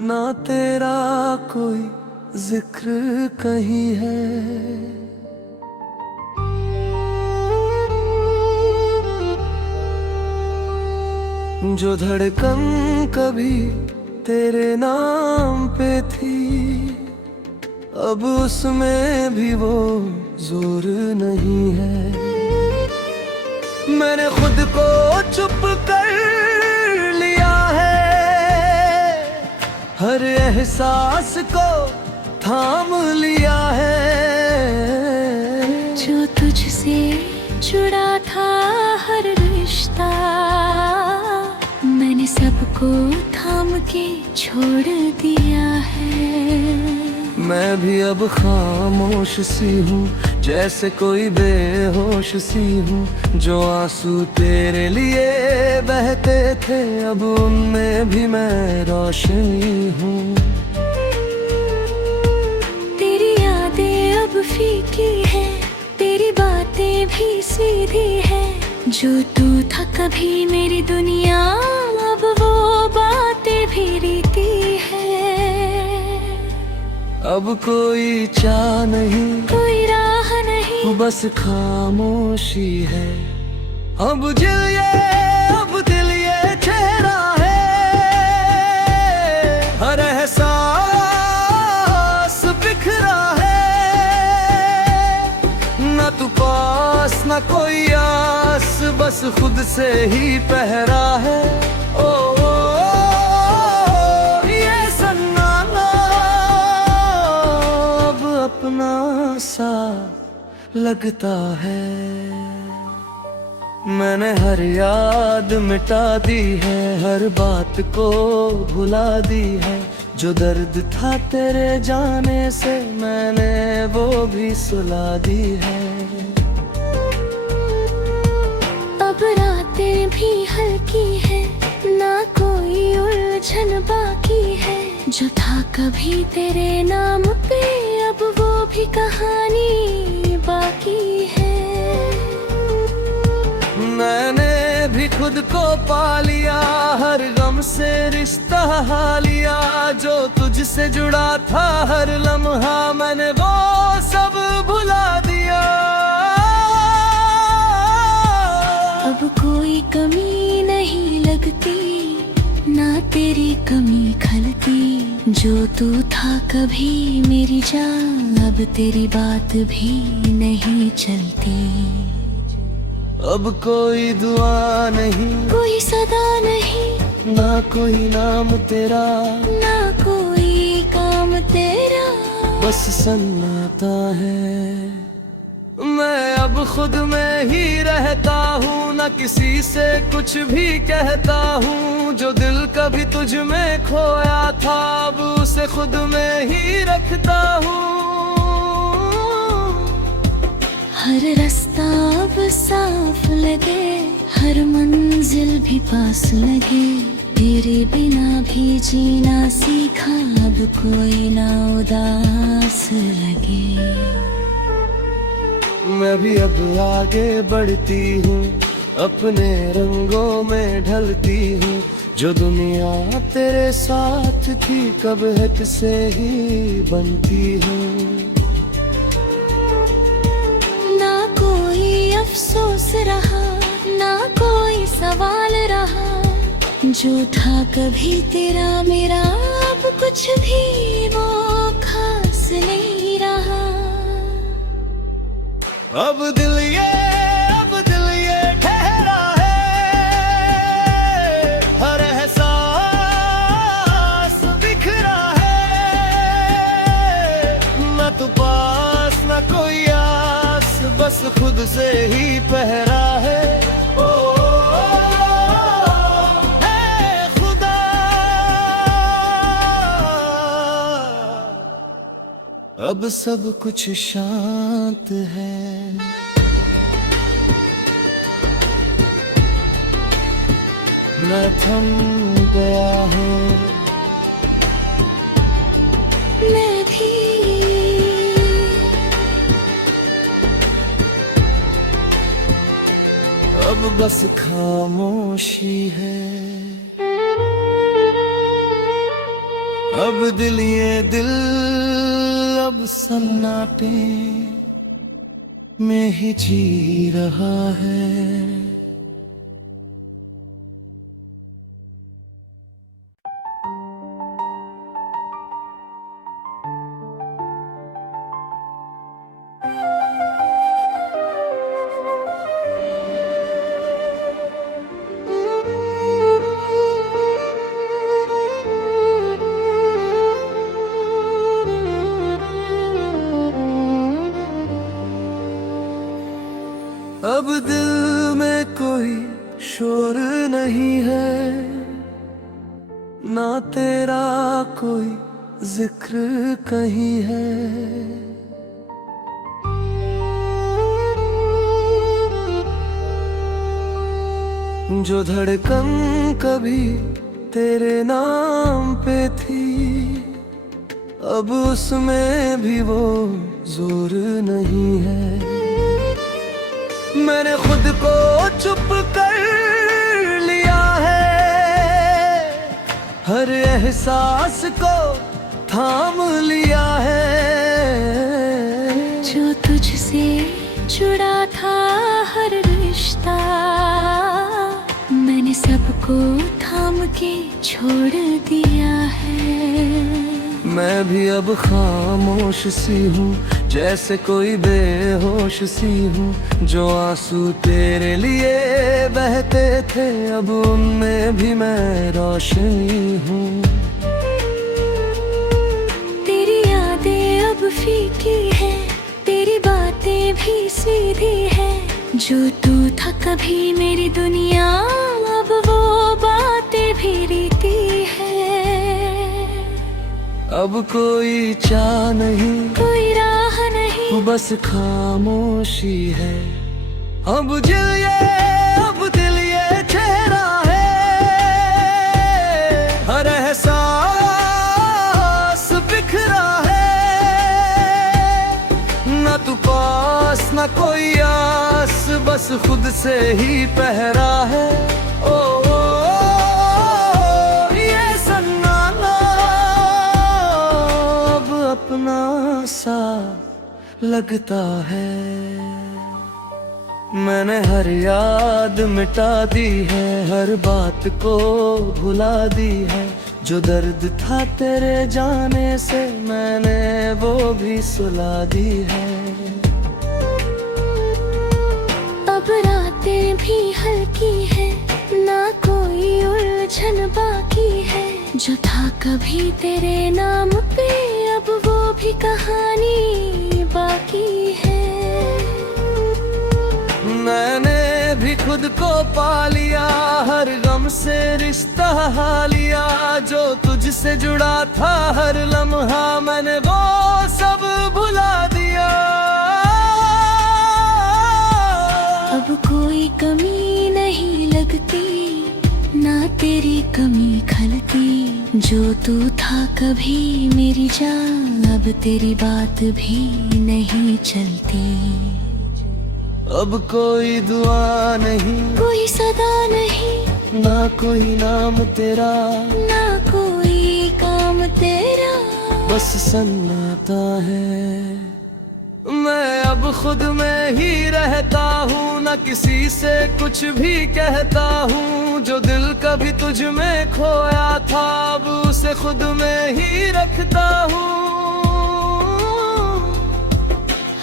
ना तेरा कोई जिक्र कहीं है। जो धड़कन कभी तेरे नाम पे थी, अब उसमें भी वो जोर नहीं है। मैंने खुद को चुप कर लिया है, हर एहसास को थाम लिया है। जो तुझसे जुड़ा था हर रिश्ता, मैंने सबको थाम के छोड़ दिया है। मैं भी अब खामोश सी हूँ, जैसे कोई बेहोश सी हूँ। जो आंसू तेरे लिए बहते थे, अब उनमें भी मैं रोशनी हूँ। तेरी यादें अब फीकी है, तेरी बातें भी सीधी है। जो तू था कभी मेरी दुनिया, अब वो बातें भी रीति है। अब कोई चाह नहीं, कोई राह नहीं, बस खामोशी है। अब दिल ये चेहरा है, हर एहसास बिखरा है। न तू पास न कोई आस, बस खुद से ही पहरा है। ओ ये सन्नाटा अब अपना सा लगता है। मैंने हर याद मिटा दी है, हर बात को भुला दी है। जो दर्द था तेरे जाने से, मैंने वो भी सुला दी है। अब रातें भी हल्की है, ना कोई उलझन बाकी है। जो था कभी तेरे नाम पे, अब वो भी कहानी बाकी है। मैंने भी खुद को पा लिया, हर गम से रिश्ता लिया। जो तुझसे जुड़ा था हर लम्हा, मैंने वो सब भुला दिया। अब कोई कमी नहीं लगती, ना तेरी कमी खलती। जो तू था कभी मेरी जान, अब तेरी बात भी नहीं चलती। अब कोई दुआ नहीं, कोई सदा नहीं, ना कोई नाम तेरा, ना कोई काम तेरा। बस सन्नाटा है। मैं अब खुद में ही रहता हूँ, न किसी से कुछ भी कहता हूँ। जो दिल कभी तुझ में खोया था, अब उसे खुद में ही रखता हूँ। हर रास्ता अब साफ लगे, हर मंजिल भी पास लगे। तेरे बिना भी जीना सीखा, अब कोई ना उदास लगे। मैं भी अब आगे बढ़ती हूँ, अपने रंगों में ढलती हूँ। जो दुनिया तेरे साथ थी, कब है किसे ही बनती हूँ। ना कोई अफसोस रहा, ना कोई सवाल रहा। जो था कभी तेरा मेरा, अब कुछ भी वो खास नहीं रहा। अब दिल ये ठहरा है, हर एहसास बिखरा है। न तू पास न कोई आस, बस खुद से ही पहरा है। ओ है खुदा, अब सब कुछ शांत है। मैं थम गया हूँ, मैं भी अब बस खामोशी है। अब दिल ये दिल अब सन्नाटे में ही जी रहा है। अब दिल में कोई शोर नहीं है, ना तेरा कोई जिक्र कहीं है। जो धड़कन कभी तेरे नाम पे थी, अब उसमें भी वो जोर नहीं है। मैंने खुद को चुप कर लिया है, हर एहसास को थाम लिया है। जो तुझसे जुड़ा था हर रिश्ता, मैंने सबको थाम के छोड़ दिया है। मैं भी अब खामोश सी हूँ, जैसे कोई बेहोश सी हूँ। जो आंसू तेरे लिए बहते थे, अब उनमें भी मैं रोशनी हूँ। तेरी यादें अब फीकी है, तेरी बातें भी सीधी है। जो तू था कभी मेरी दुनिया, अब वो बातें भी रीति है। अब कोई चाह नहीं, कोई राह नहीं, बस खामोशी है। अब दिल ये चेहरा है, हर एहसास बिखरा है। ना तू पास ना कोई आस, बस खुद से ही पहरा है। ओ, ये सन्नाटा अब अपना सा लगता है। मैंने हर याद मिटा दी है, हर बात को भुला दी है। जो दर्द था तेरे जाने से, मैंने वो भी सुला दी है। अब रातें भी हल्की है, ना कोई उलझन बाकी है। जो था कभी तेरे नाम पे, अब वो भी कहानी बाकी है। मैंने भी खुद को पा लिया, हर गम से रिश्ता लिया। जो तुझसे जुड़ा था हर लम्हा, मैंने वो सब भुला दिया। अब कोई कमी नहीं लगती, ना तेरी कमी खलती। जो तू था कभी मेरी जान, अब तेरी बात भी नहीं चलती। अब कोई दुआ नहीं, कोई सदा नहीं, ना कोई नाम तेरा, ना कोई काम तेरा। बस सन्नाटा है। मैं अब खुद में ही रहता हूँ, ना किसी से कुछ भी कहता हूँ। जो दिल कभी तुझ में खोया था, अब उसे खुद में ही रखता हूँ।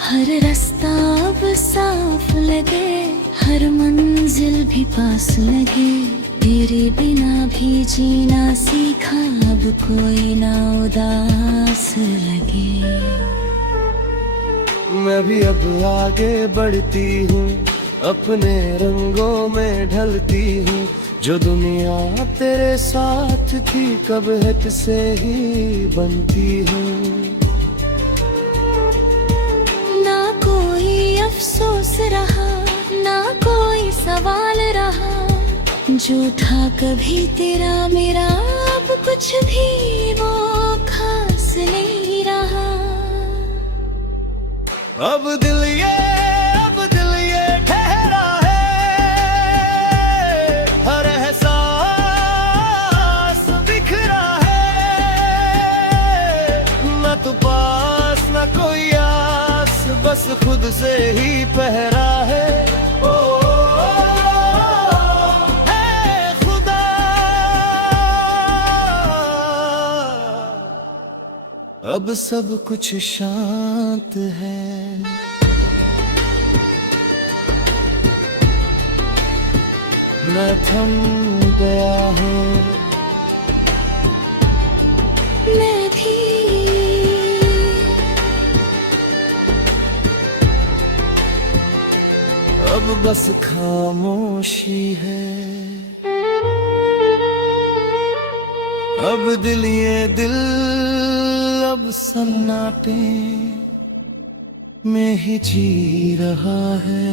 हर रास्ता अब साफ लगे, हर मंजिल भी पास लगे। तेरे बिना भी जीना सीखा, अब कोई ना उदास लगे। मैं भी अब आगे बढ़ती हूँ, अपने रंगों में ढलती हूँ। जो दुनिया तेरे साथ थी, कब है तुझसे ही बनती हूँ। ना कोई अफसोस रहा, ना कोई सवाल रहा। जो था कभी तेरा मेरा, अब कुछ भी वो खास नहीं रहा। अब दिल ये ठहरा है, हर एहसास बिखरा है। बस खुद से ही पहरा है। ओ है खुदा, अब सब कुछ शांत है। मैं थम गया हूँ, मैं भी अब बस खामोशी है। अब दिल ये दिल अब सन्नाटे में ही जी रहा है।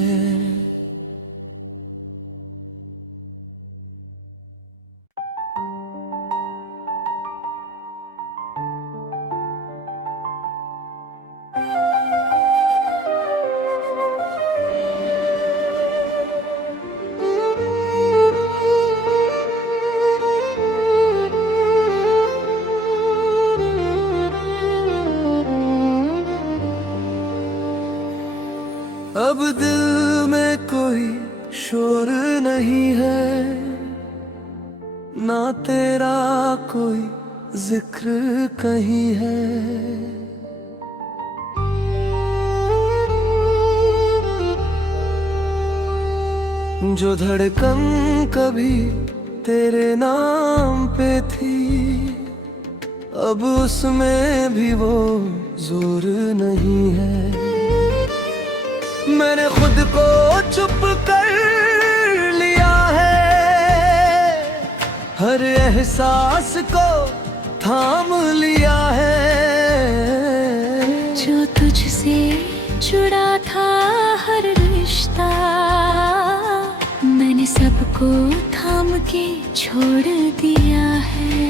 अब दिल में कोई शोर नहीं है, ना तेरा कोई जिक्र कहीं है। जो धड़कन कभी तेरे नाम पे थी, अब उसमें भी वो जोर नहीं है। मैंने खुद को चुप कर लिया है, हर एहसास को थाम लिया है। जो तुझसे जुड़ा था हर रिश्ता, मैंने सबको थाम के छोड़ दिया है।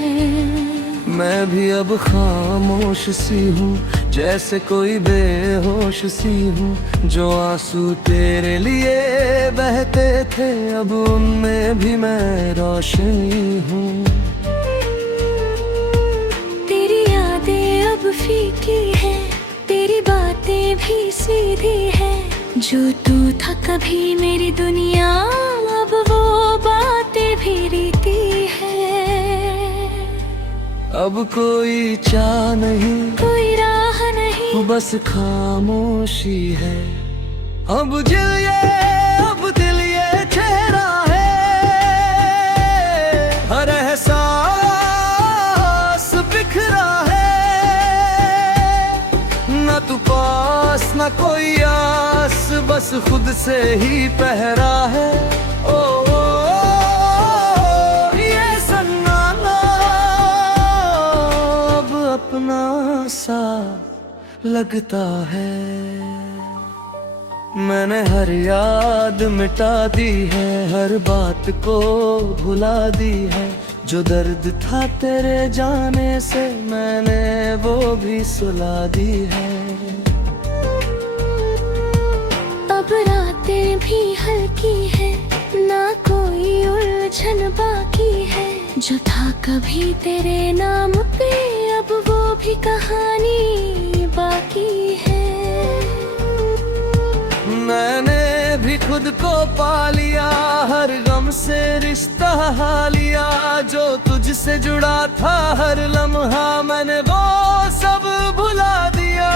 मैं भी अब खामोश सी हूँ, जैसे कोई बेहोश सी हूँ। जो आंसू तेरे लिए बहते थे, अब उनमें भी मैं रोशनी हूँ। तेरी यादें अब फीकी है, तेरी बातें भी सीधी है। जो तू था कभी मेरी दुनिया, अब वो बातें भी रीति है। अब कोई चाह नहीं, कोई राह नहीं, बस खामोशी है। अब दिल ये चेहरा है, हर एहसास बिखरा है। न तू पास न कोई आस, बस खुद से ही पहरा है। ओ ये सन्नाटा अब अपना सा लगता है। मैंने हर याद मिटा दी है, हर बात को भुला दी है। जो दर्द था तेरे जाने से, मैंने वो भी सुला दी है। अब रातें भी हल्की है, ना कोई उलझन बाकी है। जो था कभी तेरे नाम पे, अब वो भी कहानी बाकी है। मैंने भी खुद को पा लिया, हर गम से रिश्ता लिया। जो तुझसे जुड़ा था हर लम्हा, मैंने वो सब भुला दिया।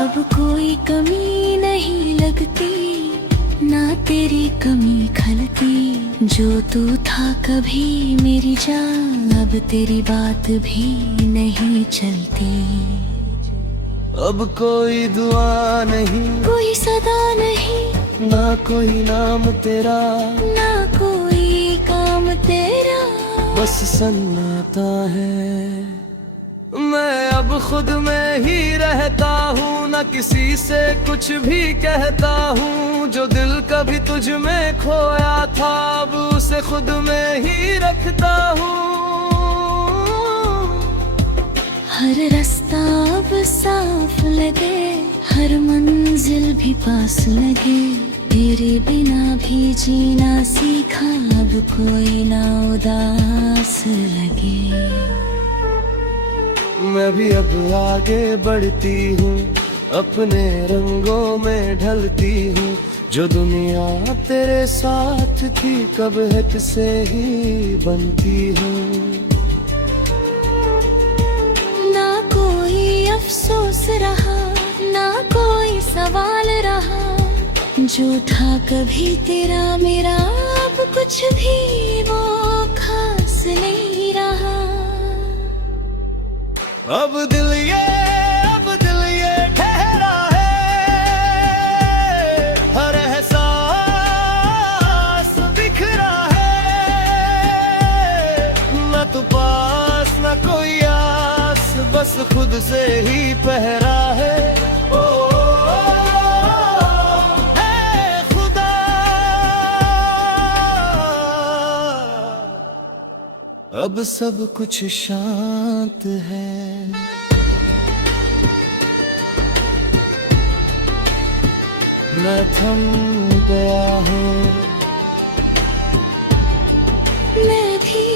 अब कोई कमी नहीं लगती, ना तेरी कमी खलती। जो तू था कभी मेरी जान, अब तेरी बात भी नहीं चलती। अब कोई दुआ नहीं, कोई सदा नहीं, ना कोई नाम तेरा, ना कोई काम तेरा। बस सन्नाटा है। मैं अब खुद में ही रहता हूँ, न किसी से कुछ भी कहता हूँ। जो दिल कभी तुझ में खोया था, अब उसे खुद में ही रखता हूँ। हर रास्ता अब साफ लगे, हर मंजिल भी पास लगे। तेरे बिना भी जीना सीखा, अब कोई ना उदास लगे। मैं भी अब आगे बढ़ती हूँ, अपने रंगों में ढलती हूँ। जो दुनिया तेरे साथ थी कब है किसे ही बनती हूँ। ना कोई अफसोस रहा, ना कोई सवाल रहा, जो था कभी तेरा मेरा अब कुछ भी वो खास नहीं रहा। अब दिल ये ठहरा है, हर एहसास बिखरा है। न तो पास न कोई आस, बस खुद से ही पहरा है। ओ है खुदा, अब सब कुछ शांत है। मैं थम गया हूँ, मैं भी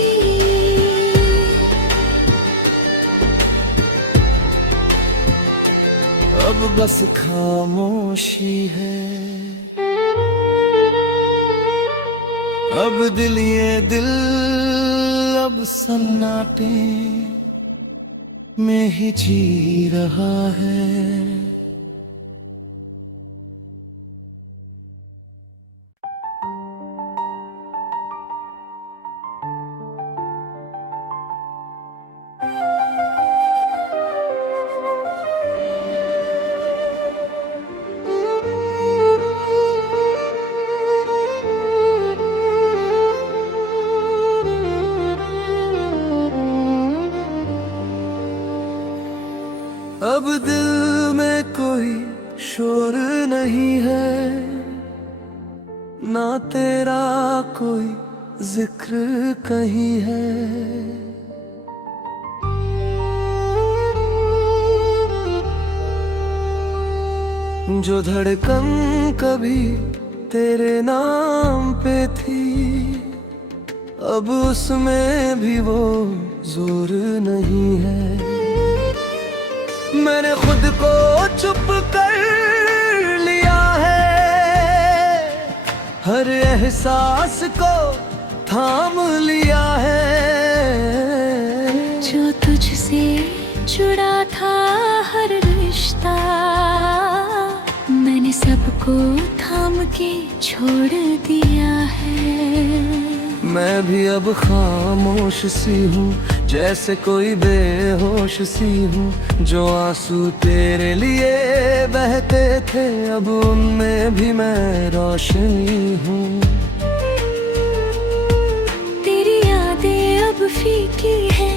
अब बस खामोशी है। अब दिल ये दिल अब सन्नाटे में ही जी रहा है। अब दिल में कोई शोर नहीं है, ना तेरा कोई जिक्र कहीं है। जो धड़कन कभी तेरे नाम पे थी, अब उसमें भी वो जोर नहीं है। मैंने खुद को चुप कर लिया है, हर एहसास को थाम लिया है। जो तुझसे जुड़ा था हर रिश्ता, मैंने सबको थाम के छोड़ दिया है। मैं भी अब खामोश सी हूँ, जैसे कोई बेहोश सी हूँ। जो आंसू तेरे लिए बहते थे, अब उनमें भी मैं रोशनी हूँ। तेरी यादें अब फीकी है,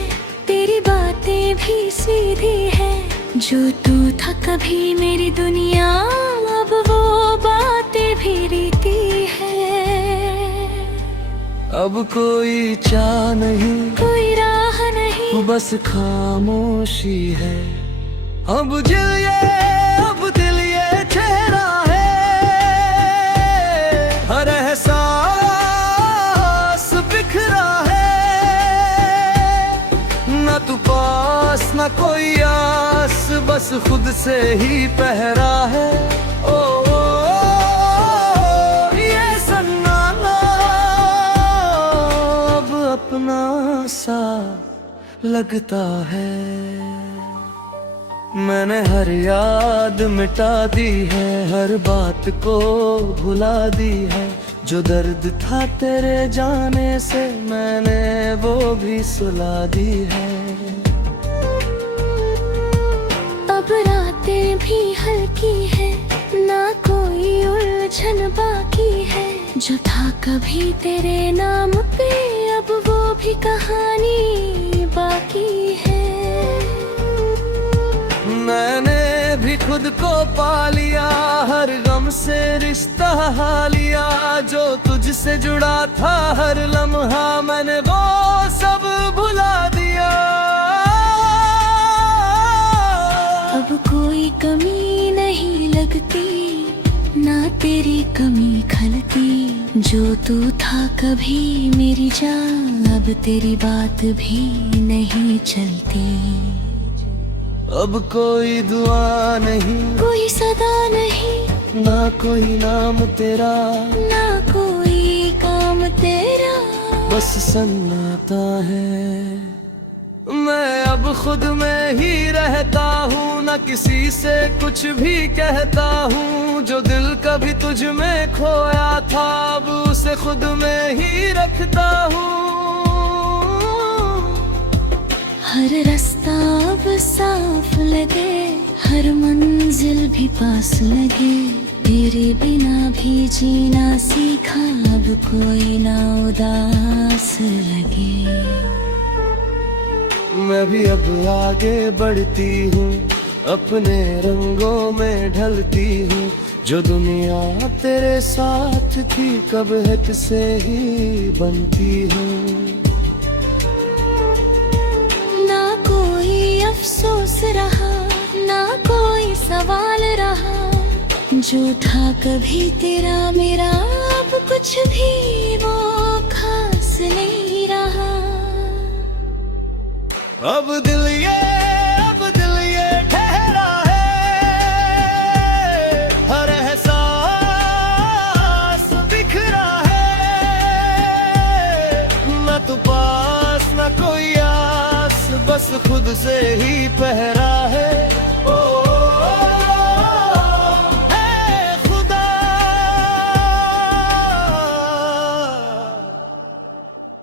तेरी बातें भी सीधी है। जो तू था कभी मेरी दुनिया, अब वो बातें भी रीति है। अब कोई चाह नहीं, कोई राह नहीं, बस खामोशी है। अब दिल ये चेहरा है, हर एहसास बिखरा है। न तू पास न कोई आस, बस खुद से ही पहरा है। ओ ये सन्नाटा अब अपना सा लगता है। मैंने हर याद मिटा दी है, हर बात को भुला दी है। जो दर्द था तेरे जाने से, मैंने वो भी सुला दी है। अब रातें भी हल्की है, ना कोई उलझन बाकी है। जो था कभी तेरे नाम पे, अब वो भी कहानी बाकी है। मैंने भी खुद को पा लिया, हर गम से रिश्ता लिया। जो तुझसे जुड़ा था हर लम्हा, मैंने वो सब भुला दिया। अब कोई कमी नहीं लगती, ना तेरी कमी खलती। जो तू था कभी मेरी जान, अब तेरी बात भी नहीं चलती। अब कोई दुआ नहीं, कोई सदा नहीं, ना कोई नाम तेरा, ना कोई काम तेरा। बस सन्नाटा है। मैं अब खुद में ही रहता हूँ, न किसी से कुछ भी कहता हूँ। जो दिल कभी तुझ में खोया था, अब उसे खुद में ही रखता हूँ। हर रास्ता अब साफ लगे, हर मंजिल भी पास लगे। तेरे बिना भी जीना सीखा, अब कोई ना उदास लगे। मैं भी अब आगे बढ़ती हूँ, अपने रंगों में ढलती हूँ। जो दुनिया तेरे साथ थी, कब है किसे ही बनती हूँ। ना कोई अफसोस रहा, ना कोई सवाल रहा। जो था कभी तेरा मेरा, अब कुछ भी वो खास नहीं रहा। अब दिल ये ठहरा है, हर एहसास बिखरा है। न तू पास न कोई आस, बस खुद से ही पहरा है।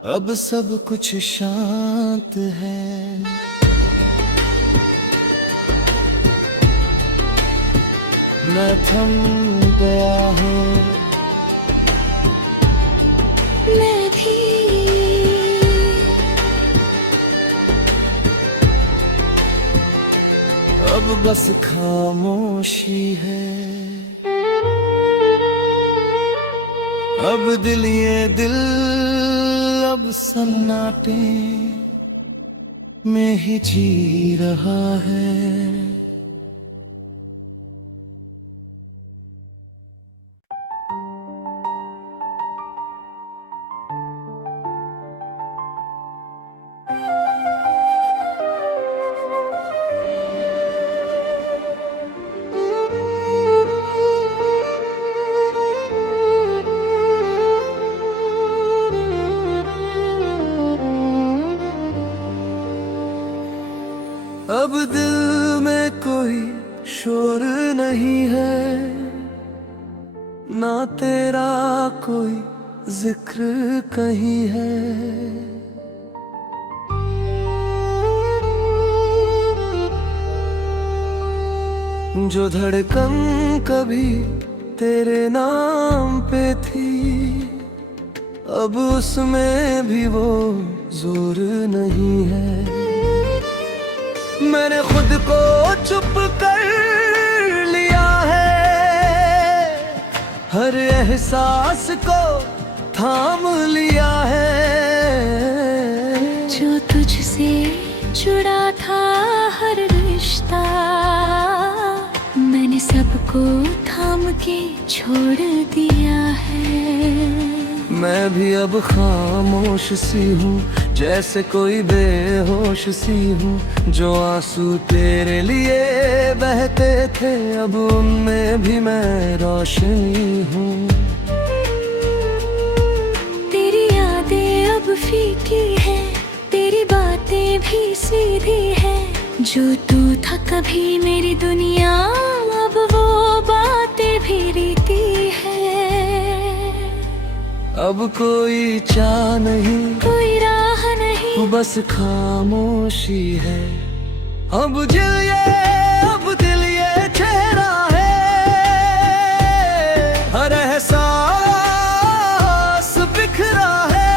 अब सब कुछ शांत है। मैं थम गया हूँ, मैं भी। अब बस खामोशी है। अब दिल अब सन्नाटे में ही जी रहा है। अब दिल में कोई शोर नहीं है, ना तेरा कोई जिक्र कहीं है। जो धड़कन कभी तेरे नाम पे थी, अब उसमें भी वो जोर नहीं है। मैंने खुद को चुप कर लिया है, हर एहसास को थाम लिया है। जो तुझसे जुड़ा था हर रिश्ता, मैंने सबको थाम के छोड़ दिया है। मैं भी अब खामोश सी हूँ, जैसे कोई बेहोश सी हूँ। जो आंसू तेरे लिए बहते थे, अब उनमें भी मैं रोशनी हूँ। तेरी यादें अब फीकी है, तेरी बातें भी सीधी है। जो तू था कभी मेरी दुनिया, अब वो बातें भी रीति है। अब कोई चाह नहीं, कोई राह नहीं, बस खामोशी है। अब दिल ये चेहरा है, हर एहसास बिखरा है।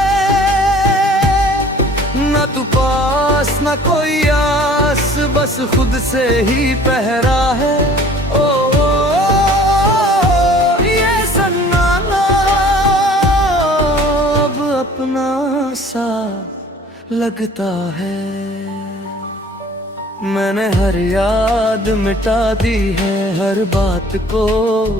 न तू पास न कोई आस, बस खुद से ही पहरा है। अपना सा लगता है। मैंने हर याद मिटा दी है, हर बात को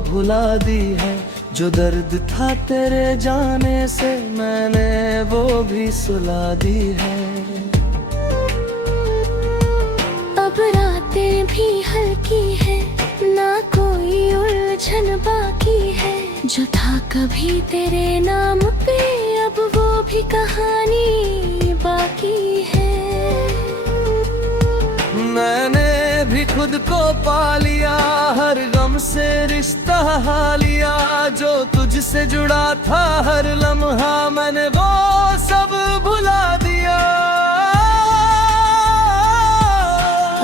भुला दी है। जो दर्द था तेरे जाने से, मैंने वो भी सुला दी है। अब रातें जो था कभी तेरे नाम पे, अब वो भी कहानी बाकी है। मैंने भी खुद को पा लिया, हर गम से रिश्ता लिया, जो तुझसे जुड़ा था हर लम्हा मैंने वो सब भुला दिया।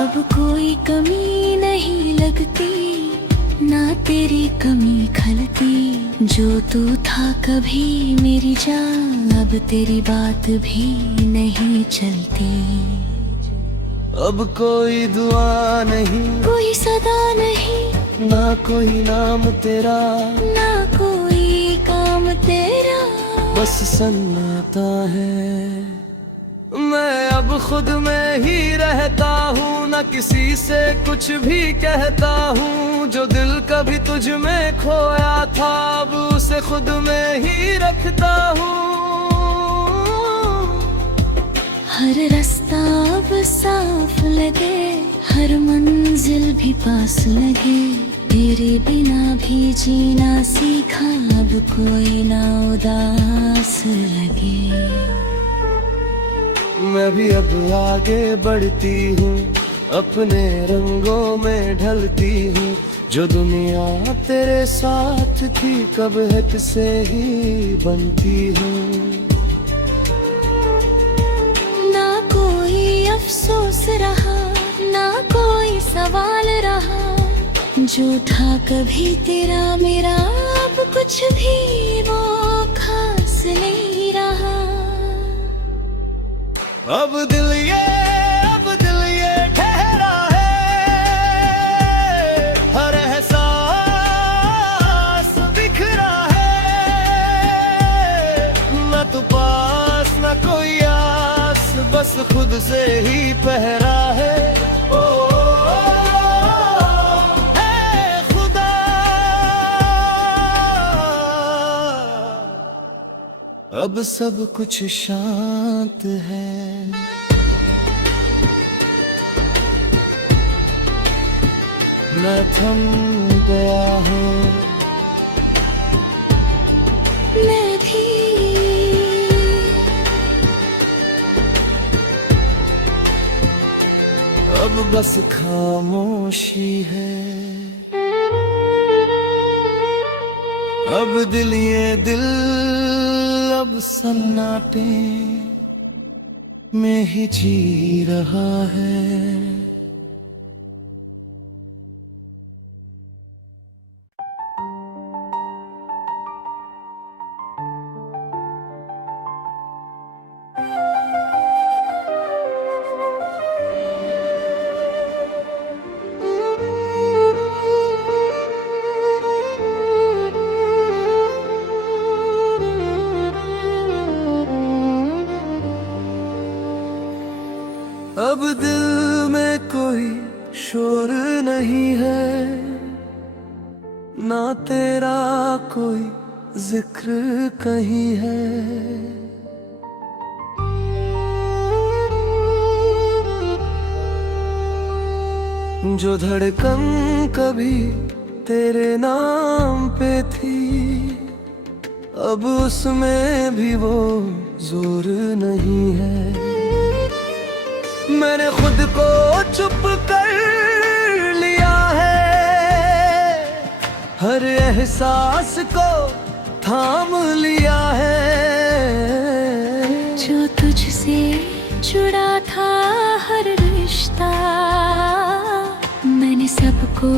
अब कोई कमी नहीं लगती, ना तेरी कमी खलती, जो तू था कभी मेरी जान, अब तेरी बात भी नहीं चलती। अब कोई दुआ नहीं, कोई सदा नहीं, ना कोई नाम तेरा, ना कोई काम तेरा, बस सन्नाटा है। मैं अब खुद में ही रहता हूँ, न किसी से कुछ भी कहता हूँ, जो दिल कभी तुझ में खोया था अब उसे खुद में ही रखता हूँ। हर रास्ता अब साफ लगे, हर मंजिल भी पास लगे, तेरे बिना भी जीना सीखा, अब कोई ना उदास लगे। मैं भी अब आगे बढ़ती हूँ, अपने रंगों में ढलती हूँ, जो दुनिया तेरे साथ थी कब है किसे ही बनती हूँ। ना कोई अफसोस रहा, ना कोई सवाल रहा, जो था कभी तेरा मेरा, अब कुछ भी वो खास नहीं रहा। अब दिल ये ठहरा है, हर एहसास बिखरा है, न तू पास न कोई आस, बस खुद से ही पहरा है। ओ, है खुदा, अब सब कुछ शांत है। मैं थम गया हूँ, मैं भी अब बस खामोशी है। अब दिल ये दिल अब सन्नाटे में ही जी रहा है। अब दिल में कोई शोर नहीं है, ना तेरा कोई जिक्र कहीं है। जो धड़कन कभी तेरे नाम पे थी, अब उसमें भी वो जोर नहीं है। मैंने खुद को चुप कर लिया है, हर एहसास को थाम लिया है। जो तुझसे जुड़ा था हर रिश्ता, मैंने सबको